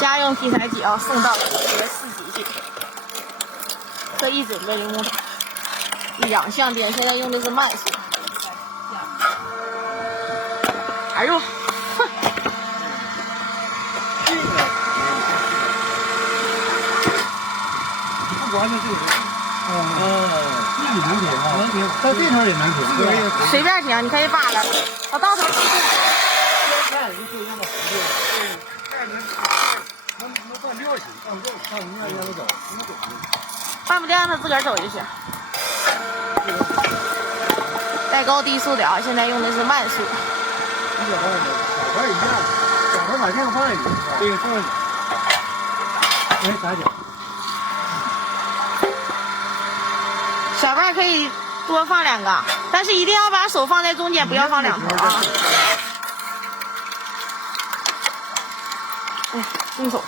家用劈柴机啊，送到了这个市集去，特意准备的木头，两项电，现在用的是慢速。哎呦，哼！不管是这个，这个能停，到这头也能停，随便停，你可以扒拉，我到头。看你就让它活跃，这样能到6行，到6，到你那让它走，能走。办不掉，让它自个儿走就行。带高低速的啊，现在用的是慢速。小块一样，小块把这个放下去，这个放下去。哎，咋讲？小块可以多放2个，但是一定要把手放在中间，不要放两头啊。哎，松手。